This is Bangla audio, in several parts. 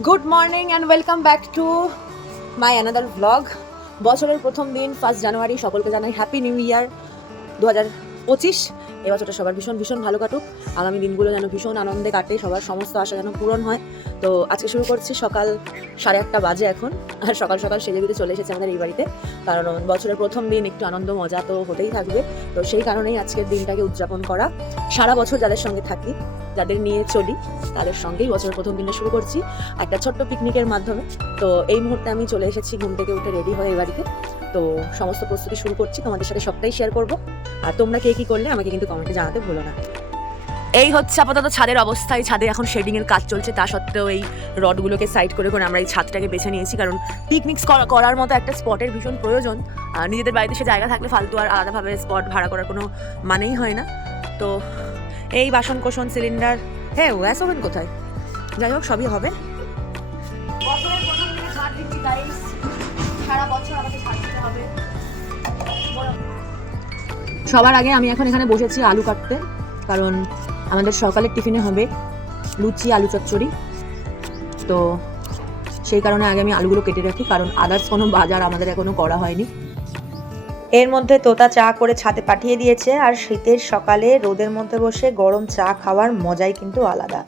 Good morning and welcome back to my another vlog. বছরের প্রথম দিন 1 জানুয়ারি, সকলকে জানাই হ্যাপি নিউ ইয়ার 2025। এবছরটা সবার ভীষণ ভীষণ ভালো কাটুক, আগামী দিনগুলো যেন ভীষণ আনন্দে কাটে, সবার সমস্ত আশা যেন পূরণ হয়। তো আজকে শুরু করছি, সকাল 8:30 বাজে এখন, আর সকাল সকাল সেজেগুজে চলে এসেছে আমাদের এই বাড়িতে, কারণ বছরের প্রথম দিন একটু আনন্দ মজা তো হতেই থাকবে। তো সেই কারণেই আজকের দিনটাকে উদযাপন করা, সারা বছর যাদের সঙ্গে থাকি, যাদের নিয়ে চলি, তাদের সঙ্গেই বছরের প্রথম দিনটা শুরু করছি একটা ছোট্ট পিকনিকের মাধ্যমে। তো এই মুহূর্তে আমি চলে এসেছি ঘুম থেকে উঠে রেডি হয়ে এই বাড়িতে, তো সমস্ত প্রস্তুতি শুরু করছি, তোমাদের সাথে সবটাই শেয়ার করবো। আর তোমরা কে কি করলে আমাকে কিন্তু কমেন্টে জানাতে ভুলো না। এই হচ্ছে আপাতত ছাদের অবস্থা। এই ছাদে এখন শেডিং এর কাজ চলছে, তা সত্ত্বেও এই রডগুলোকে সাইড করে করে আমরা এই ছাদটাকে বেছে নিয়েছি, কারণ পিকনিক করার মতো একটা স্পটের ভীষণ প্রয়োজন। নিজেদের বাড়িতে সে জায়গা থাকলে ফালতু আর আলাদাভাবে স্পট ভাড়া করার কোনো মানেই হয় না। তো এই বাসন কোসন সিলিন্ডার, হ্যাঁ গ্যাস ওভেন কোথায়, যাই হোক সবই হবে। সবার আগে আমি এখন এখানে বসেছি আলু কাটতে, কারণ আমাদের সকালের টিফিনে হবে লুচি আলু চচ্চড়ি। তো সেই কারণে আগে আমি আলুগুলো কেটে রাখি, কারণ আদার্স কোনো বাজার আমাদের এখনো করা হয়নি। এর মধ্যে তোতা চা করে ছাদে পাঠিয়ে দিয়েছে, আর শীতের সকালে রোদের মধ্যে বসে গরম চা খাওয়ার মজাই কিন্তু আলাদা।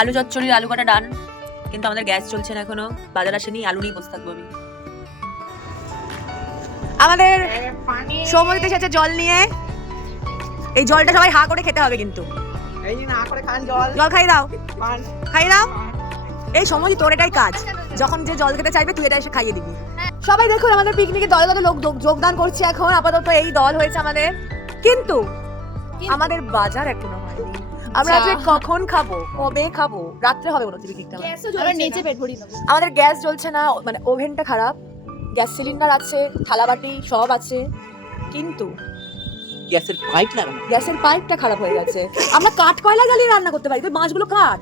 আলু চচ্চড়ি আলু কাটা ডান, কিন্তু আমাদের গ্যাস চলছে না এখনো, বাজার আসেনি, আলু নিয়ে বসে থাকবো আমি। আমাদের সময় এসেছে জল নিয়ে, এই জলটা সবাই হা করে খেতে হবে, কিন্তু জল খাই দাও, খাই দাও। এই সময় তোর এটাই কাজ, যখন যে জল খেতে চাইবে তুই এটা এসে খাইয়ে দিবি। সবাই দেখুন আমাদের পিকনিকে দলে দলে লোক যোগদান করছে এখন। আপাতত এই দল হয়েছে আমাদের, কিন্তু আমাদের বাজার এখনো হয়নি। আমরা আজকে কখন খাবো, কবে খাবো, রাত্রে হবে বলতে পিকনিকটা। আমাদের গ্যাস জ্বলছে না, মানে ওভেনটা খারাপ, গ্যাস সিলিন্ডার আছে, থালাবাটি সব আছে, কিন্তু গ্যাসের পাইপ লাগানো, গ্যাসের পাইপটা খারাপ হয়ে গেছে। আমরা কাঠ কয়লা জ্বালিয়ে রান্না করতে পারি, তো মাছগুলো কাঠ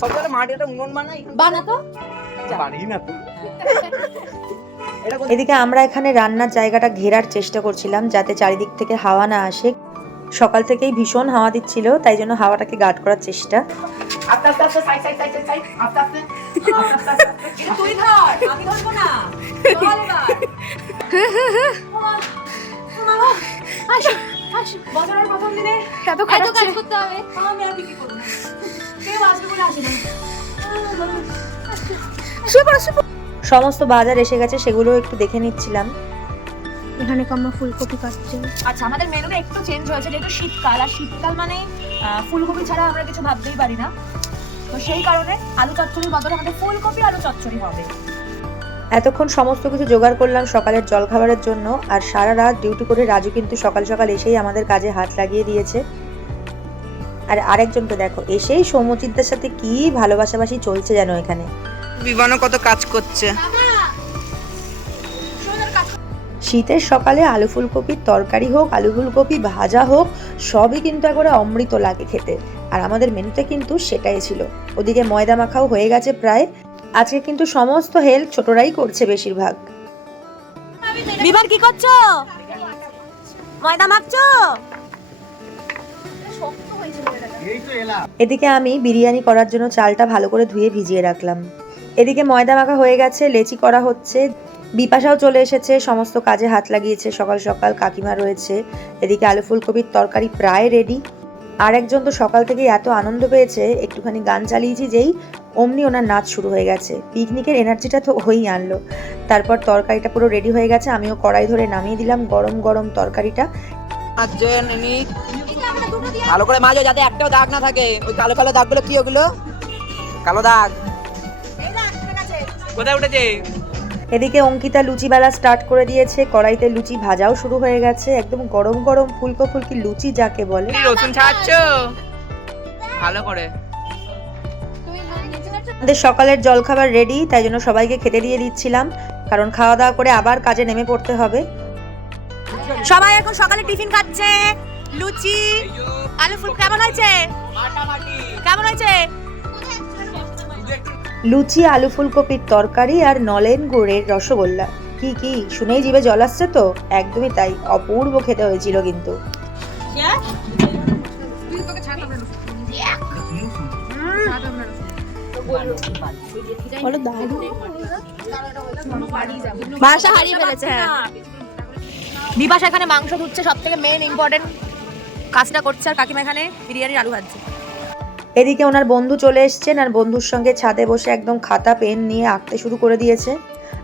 সব জায়গায় মাটি একটা উনুন বানাই, বানাতো পারি না তো। এদিকে আমরা এখানে রান্নার জায়গাটা ঘেরার চেষ্টা করছিলাম, যাতে চারিদিক থেকে হাওয়া না আসে। সকাল থেকেই ভীষণ হাওয়া দিচ্ছিল, তাই জন্য হাওয়াটাকে গার্ড করার চেষ্টা। তুই ধর, আমি ধরবো না। বছরের প্রথম দিনে এত কাজ করতে হবে, আমি আর কি করব, কেউ আসবে বলে আসে না। সমস্ত বাজার এসে গেছে, সেগুলো একটু দেখে নিচ্ছিলাম। এখানে আমরা ফুলকপি কাটছি। আচ্ছা, আমাদের মেনুটা একটু চেঞ্জ হয়েছে, যেহেতু শীতকাল, আর শীতকাল মানে ফুলকপি ছাড়া আমরা কিছু ভাবতেই পারি না। তো সেই কারণে আলু চচ্চড়ির বদলে আমাদের ফুলকপি আলু চচ্চড়ি হবে। এতক্ষণ সমস্ত কিছু জোগাড় করলাম সকালের জলখাবারের জন্য, আর সারা রাত ডিউটি করে রাজু কিন্তু সকাল সকাল এসেই আমাদের কাজে হাত লাগিয়ে দিয়েছে। আর আরেকজনকে দেখো, এসেই সৌম্যজিৎদের সাথে কি ভালোবাসাবাসি চলছে যেন এখানে। বিমানও কত কাজ করছে। শীতের সকালে আলু ফুলকপির তরকারি হোক, আলু ফুলকপি ভাজা হোক, সবই কিন্তু একবারে অমৃত লাগে খেতে। আর আমাদের মেনুতে কিন্তু সেটাই ছিল। ওদিকে ময়দা মাখাও হয়ে গেছে প্রায়। আজকে কিন্তু সমস্ত হেল্প ছোটরাই করছে বেশিরভাগ। বিবার কি করছো? ময়দা মাখছো? এদিকে আমি বিরিয়ানি করার জন্য চালটা ভালো করে ধুয়ে ভিজিয়ে রাখলাম। এদিকে ময়দা মাখা হয়ে গেছে, লেচি করা হচ্ছে। বিপাশাও চলে এসেছে, সমস্ত কাজে হাত লাগিয়েছে সকাল সকাল, কাকিমা রয়েছে। এদিকে আলু ফুলকপির তরকারি প্রায় রেডি। আর একজন তো সকাল থেকে এত আনন্দ পেয়েছে, একটুখানি গান চালিয়েছি যেই অমনি ওনার নাচ শুরু হয়ে গেছে। পিকনিকের এনার্জিটা তো হয়েই আনলো। তারপর তরকারিটা পুরো রেডি হয়ে গেছে, আমিও কড়াই ধরে নামিয়ে দিলাম গরম গরম তরকারিটা। ভালো করে মাজো যাতে একটাও দাগ না থাকে। ওই কালো কালো দাগগুলো কি, ওগুলো কালো দাগ কোথায় উঠেছে? এদিকে অঙ্কিতা লুচি বেলা স্টার্ট করে দিয়েছে, কড়াইতে লুচি ভাজাও শুরু হয়ে গেছে। একদম গরম গরম ফুলকো ফুলকি লুচি যাকে বলে। রসুন ছাড়ছো ভালো করে। আমাদের সকালের জলখাবার রেডি, তাই জন্য সবাইকে খেতে দিয়ে দিচ্ছিলাম, কারণ খাওয়া দাওয়া করে আবার কাজে নেমে পড়তে হবে। সবাই এখন সকালে টিফিন খাচ্ছে, লুচি আলু ফুল। কেমন হয়েছে? কেমন হয়েছে? লুচি, আলু ফুলকপির তরকারি আর নলেন গুড়ের রসগোল্লা। কি কি শুনেই জিভে জল আসছে তো? একদমই তাই, অপূর্ব খেতে হয়েছিল কিন্তু। ভাষা হারিয়ে ফেলেছে। বিপাশা এখানে মাংস ধুচ্ছে, সব থেকে মেন ইম্পর্টেন্ট কাজটা করছে, আর কাকিমা এখানে বিরিয়ানির আলু ভাজছে। এদিকে ওনার বন্ধু চলে এসছেন, আর বন্ধুর সঙ্গে ছাদে বসে একদম খাতা পেন নিয়ে আঁকতে শুরু করে দিয়েছে।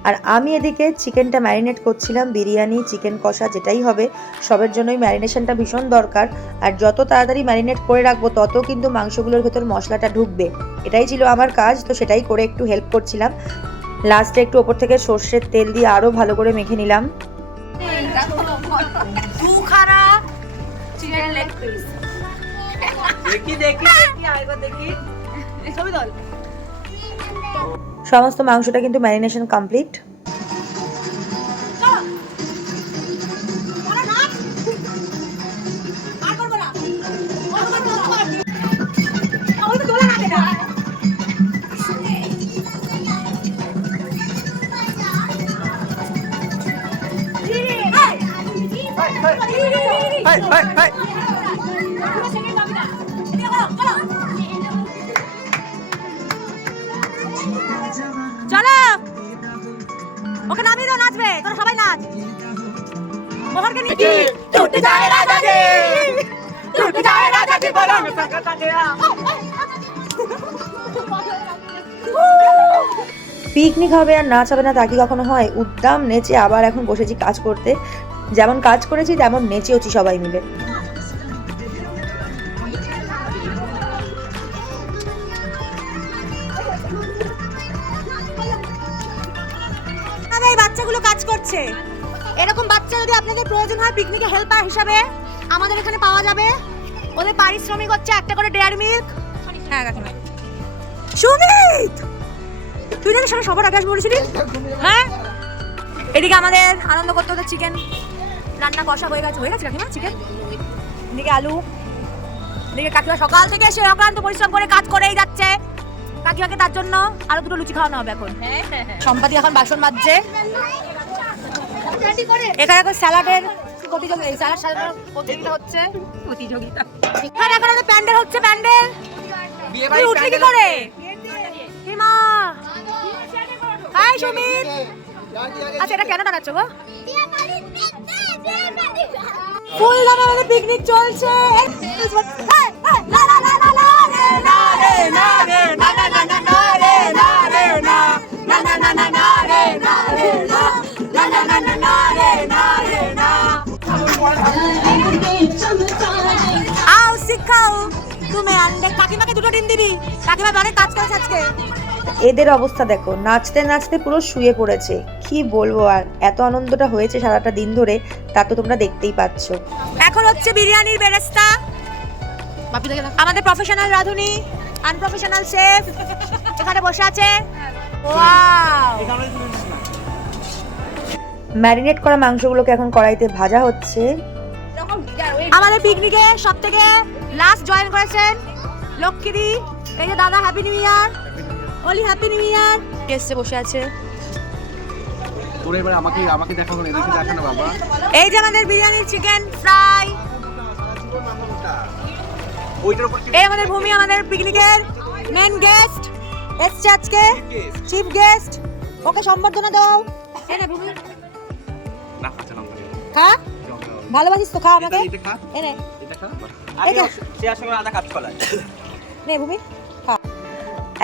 আর আমি এদিকে চিকেনটা ম্যারিনেট করছিলাম। বিরিয়ানি, চিকেন কষা যেটাই হবে সবের জন্যই ম্যারিনেশনটা ভীষণ দরকার। আর যত তাড়াতাড়ি ম্যারিনেট করে রাখবো তত কিন্তু মাংসগুলোর ভেতর মশলাটা ঢুকবে। এটাই ছিল আমার কাজ, তো সেটাই করে একটু হেল্প করছিলাম। লাস্টে একটু ওপর থেকে সর্ষের তেল দিয়ে আরও ভালো করে মেখে নিলাম। সমস্ত মাংসটা কিন্তু ম্যারিনেশন কমপ্লিট। চলো ওকে নামিয়ে দাও, নাচবে, তোরা সবাই নাচ। মোহরকে নিয়ে টুটে যায় রাজা জি, টুটে যায় রাজা জি, বলো সংকট গয়া। পিকনিক হবে আর নাচ হবে না তা কি কখনো হয়? উদ্দাম নেচে আবার এখন বসেছি কাজ করতে। যেমন কাজ করেছি তেমন নেচেওছি সবাই মিলে। এই বাচ্চাগুলো কাজ করছে। এরকম বাচ্চা যদি আপনাদের প্রয়োজন হয় পিকনিকে হেল্পার হিসাবে আমাদের এখানে পাওয়া যাবে। ওদের পারিশ্রমিক হচ্ছে একটা করে ডেয়ারি মিল্ক। হ্যাঁ কাকিমা। সুমিত, তুই নাকি সবার আকাশ বলেছিলি? হ্যাঁ, এদিকে আমাদের আনন্দ করতে হতে চিকেন রান্না কষা হয়ে গেছে কাকিমা। চিকেন এদিকে আলু, এদিকে কাকিমা সকাল থেকে এসে অক্লান্ত পরিশ্রম করে কাজ করেই যাচ্ছে। কাকিমাকে তার জন্য আরো দুটো লুচি খাওয়ানো হবে এখন। সম্পাদি এখন বাসন মাজছে। এখানে এখন স্যালাডের প্রতিযোগিতা, এই স্যালাড সাজানোর প্রতিযোগিতা হচ্ছে। এখানে এখন একটা প্যান্ডেল হচ্ছে, প্যান্ডেল। তুই উঠলি কি করে? হিমা, হাই সুমিত। আচ্ছা এটা কেন দাঁড়াচ্ছ গো? ফুলদানে আমাদের পিকনিক চলছে। আও শিখাও তুমি। আন্ডে কাকিমাকে দুটো ডিম দিবি। কাকিমা অনেক কাজ করেছে আজকে। এদের অবস্থা দেখো, নাচতে নাচতে পুরো শুয়ে পড়েছে। কি বলবো, আর এত আনন্দটা হয়েছে সারাটা দিন ধরে, তা তো তোমরা দেখতেই পাচ্ছ। এখন হচ্ছে বিরিয়ানির বেরেস্তা। আমাদের প্রফেশনাল রাঁধুনি, আনপ্রফেশনাল শেফ এখানে বসে আছে। ওয়াও! ম্যারিনেট করা মাংসগুলোকে এখন কড়াইতে ভাজা হচ্ছে। আমাদের পিকনিকে সবথেকে লাস্ট জয়েন করেছেন লক্ষ্মীদি। এই যে দাদা, হ্যাপি নিউ ইয়ার। ওলি হ্যাপি নিউ ইয়ার। এসে বসে আছে। ওরে এবার আমাকে দেখাবো না, এদিকে দেখা না বাবা। এই যে আমাদের বিরিয়ানির চিকেন ফ্রাই। এই আমাদের ভূমি, আমাদের পিকনিকের মেন গেস্ট এসছে আজকে, চিফ গেস্ট। ওকে সম্বর্ধনা দাও। এই না ভূমি, না খাচ্ছ না খা, ভালোবাসিস তো, খা আমাকে। এনে আগে শেয়ার সঙ্গে আদা কাজ কলা নে ভূমি।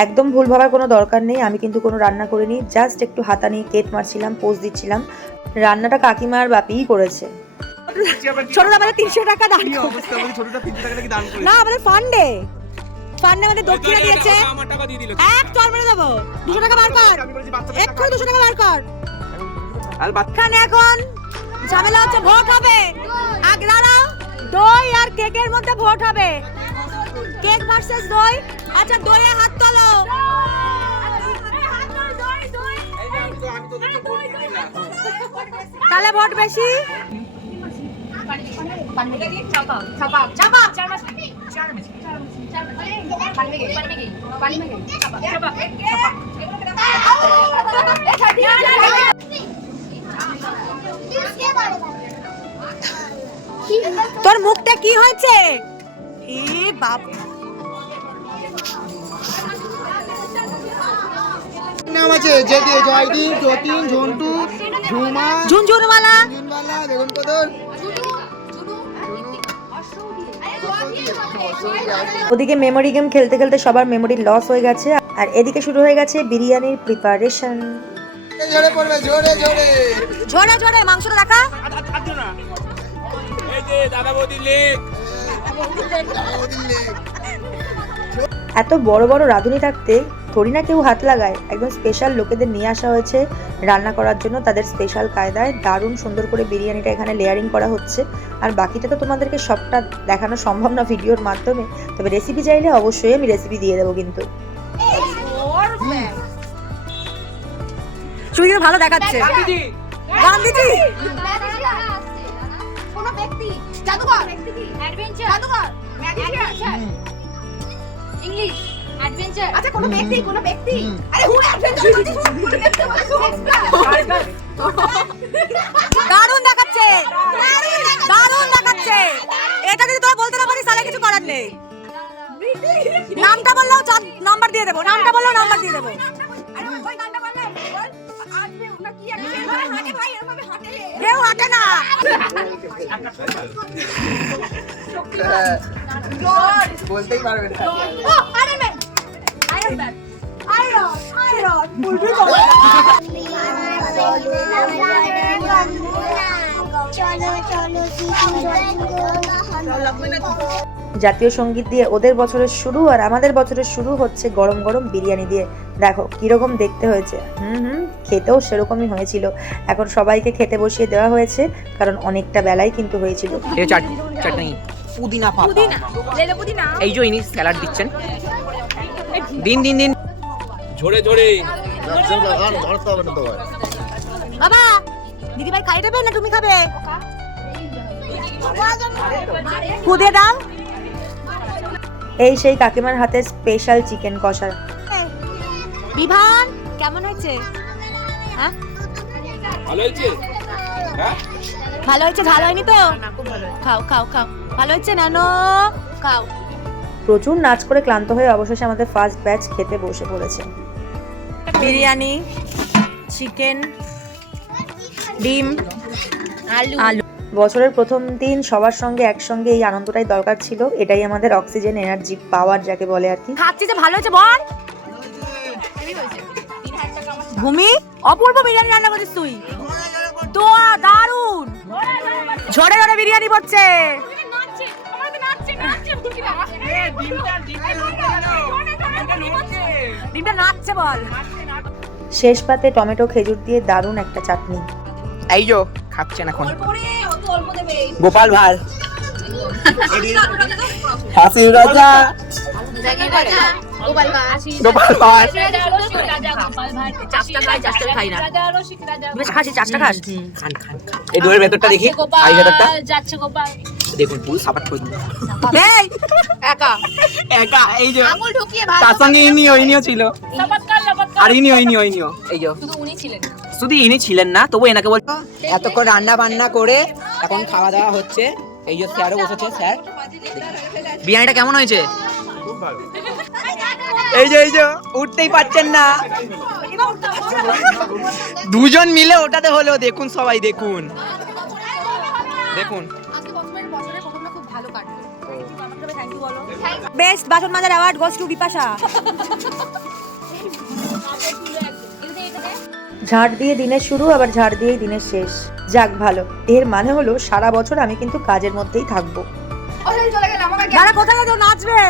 একদম ভুল ভাবার কোনো দরকার নেই। আমি কিন্তু কোনো রান্না করিনি, জাস্ট একটু হাতা নিয়ে কেট মারছিলাম, পোজ দিচ্ছিলাম। রান্নাটা কাকিমা আর বাপিই করেছে। ছোটটা আমাদের 300 টাকা দান অবস্থা, বলি ছোটটা 300 টাকা নাকি দান করে। না, আমাদের ফান্ডে আমাদের দক্ষিণা দিয়েছে। আমার টাকা দিয়ে দিল। এক চল মেরে দেবো। 200 টাকা বার কর, এক্ষুনি 200 টাকা বার কর। আর এখানে এখন ঝামেলা হচ্ছে, ভোট হবে। আগে দাঁড়াও, দই আর কেকের মধ্যে ভোট হবে। কেক ভার্সেস দই। আচ্ছা দইয়ে হাত তোলো। তাহলে ভোট বেশি। তোর মুখটা কি হয়েছে? এ বাপ, নাম আছে যেতে জয়দীপ, যতীন, ঝন্টু, ঝুমা, ঝুনঝুনওয়ালা, ঝুনবালা, বেগুন কদর। ওদিকে মেমোরি গেম খেলতে খেলতে সবার মেমোরি লস হয়ে গেছে, আর এদিকে শুরু হয়ে গেছে বিরিয়ানির প্রিপারেশন। জোরে পড়বে, জোরে জোরে। ঝরে ঝরে মাংসটা দেখা। এত বড় বড় রাঁধুনি থাকতে থোড়ি না কেউ হাত লাগায়। একদম স্পেশাল লোকেদের নিয়ে আসা হয়েছে রান্না করার জন্য, তাদের স্পেশাল কায়দায় দারুণ সুন্দর করে বিরিয়ানিটা এখানে লেয়ারিং করা হচ্ছে। আর বাকিটা তো তোমাদেরকে সবটা দেখানো সম্ভব না ভিডিওর মাধ্যমে, তবে রেসিপি চাইলে অবশ্যই আমি রেসিপি দিয়ে দেবো কিন্তু। সুইকে ভালো দেখাচ্ছে। গান্ধীজি কোন ব্যক্তি, জাদুকর, অ্যাডভেঞ্চার, জাদুকর, ম্যাজিশিয়ান, ইংলিশ, অ্যাডভেঞ্চার। আচ্ছা কোন ব্যক্তি, কোন ব্যক্তি। আরে হু অ্যাডভেঞ্চার বলছিস, কোন ব্যক্তি বলছিস? দারুণ দেখাচ্ছে, দারুণ দেখাচ্ছে। এটা যদি তোরা বলতে না পারিস তাহলে কিছু করার নেই। নামটা বললেও নাম্বার দিয়ে দেবো, নামটা বললেও নাম্বার দিয়ে দেবো। আরে ওই গানটা বললে বল, আসবে ওনা কি আছে? হাঁটে ভাই, এরকম ভাবে হাঁটে। কেউ হাঁটে না। বলতেই পারবে না। ও iron man, iron man, iron, iron, ফুলবি চলো চলো জাতীয় সঙ্গীত দিয়ে ওদের বছরের শুরু, আর আমাদের বছরের শুরু হচ্ছে গরম গরম বিরিয়ানি দিয়ে। দেখো কিরকম দেখতে হয়েছে। খেতেও সেরকমই হয়েছিল। এখন সবাইকে খেতে বসিয়ে দেওয়া হয়েছে, কারণ অনেকটা বেলাই কিন্তু হয়েছিল। এই চাটনি পুদিনা পাতা, পুদিনা, লেলে পুদিনা। এই যে ইনি স্যালাড দিচ্ছেন। দিন দিন দিন ঝরে ঝরে বাবা, দিদি ভাই খাই দেবে না তুমি খাবে? খুদে দাও। এই সেই কাকিমার হাতে স্পেশাল চিকেন কষা। বিভান কেমন হয়েছে? হ্যাঁ ভালো হয়েছে? হ্যাঁ ভালো হয়েছে, ঝাল হয়নি তো? খাও খাও খাও, ভালো হয়েছে নানো, খাও। প্রচুর নাচ করে ক্লান্ত হয়ে অবশেষে আমাদের ফার্স্ট ব্যাচ খেতে বসে পড়েছে। বিরিয়ানি, চিকেন, ডিম, আলু। বছরের প্রথম দিন সবার সঙ্গে একসঙ্গে এই আনন্দটাই দরকার ছিল। এটাই আমাদের অক্সিজেন, এনার্জি, পাওয়ার যাকে বলে আর কি। খাচ্ছি যে ভালো হয়েছে বল। ভূমি অপূর্ব বিরিয়ানি রান্না করিস তুই তো, দারুন। ঝড়ে ঝড়ে বিরিয়ানি পড়ছে। ডিমটা নাচছে বল। শেষ পাতে টমেটো খেজুর দিয়ে দারুণ একটা চাটনি। এই যে খাচ্ছেন এখন গোপাল ভাঁড়, হাসি রাজা গোপাল ভাঁড়। খাই না বেশ, খাসি চারটা খাস। খান খান খান। এই দইয়ের ভেতরটা দেখি, এই ভেতরটা দেখুন পুরো সাপাট করে দিল। এই একা একা এই যে আঙুল ঢুকিয়ে ভালো তার সঙ্গে ইনিও ছিল, আর ইনিও এই যে শুধু উনি ছিলেন না। শুধু ইনি ছিলেন না, তবু এনাকে বলতো। এতক্ষণ রান্না বান্না করে এখন খাওয়া দাওয়া হচ্ছে। এই যে স্যারও বসেছে। স্যার বিরিয়ানিটা কেমন হয়েছে? এই যে উঠতেই পারছেন না, দুজন মিলে ওটাতে হলো। দেখুন সবাই দেখুন দেখুন। বেস্ট বাসন মাজার অ্যাওয়ার্ড গোস টু বিপাশা। ঝাড় দিয়ে দিনের শুরু, আবার ঝাড় দিয়েই দিনের শেষ। যাক ভালো, এর মানে হলো সারা বছর আমি কিন্তু কাজের মধ্যেই থাকবো। চলে গেল আমাকে যারা কোথায় গেছে নাচবে।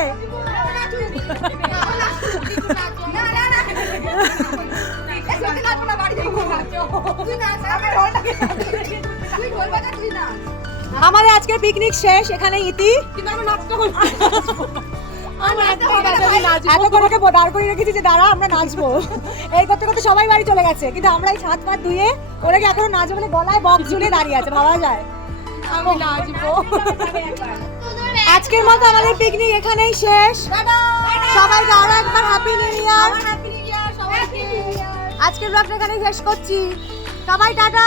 আমাদের আজকে পিকনিক শেষ, এখানে ইতি। এত করে দাঁড় করে রেখেছি যে দাঁড়া আমরা নাচবো। এই করতে করতে সবাই বাড়ি চলে গেছে, কিন্তু আমরা এই ছাদ পাত ধুয়ে ওরা কি এখনো নাচবে বলে গলায় বক্স ঝুলিয়ে দাঁড়িয়ে আছে। ভাবা যায় আমি নাচবো। আজকের মতো আমাদের পিকনিক এখানেই শেষ। সবাইকে আরো একবার হ্যাপি নিউ ইয়ার। আজকের ব্লগটা এখানেই শেষ করছি। সবাই টাটা।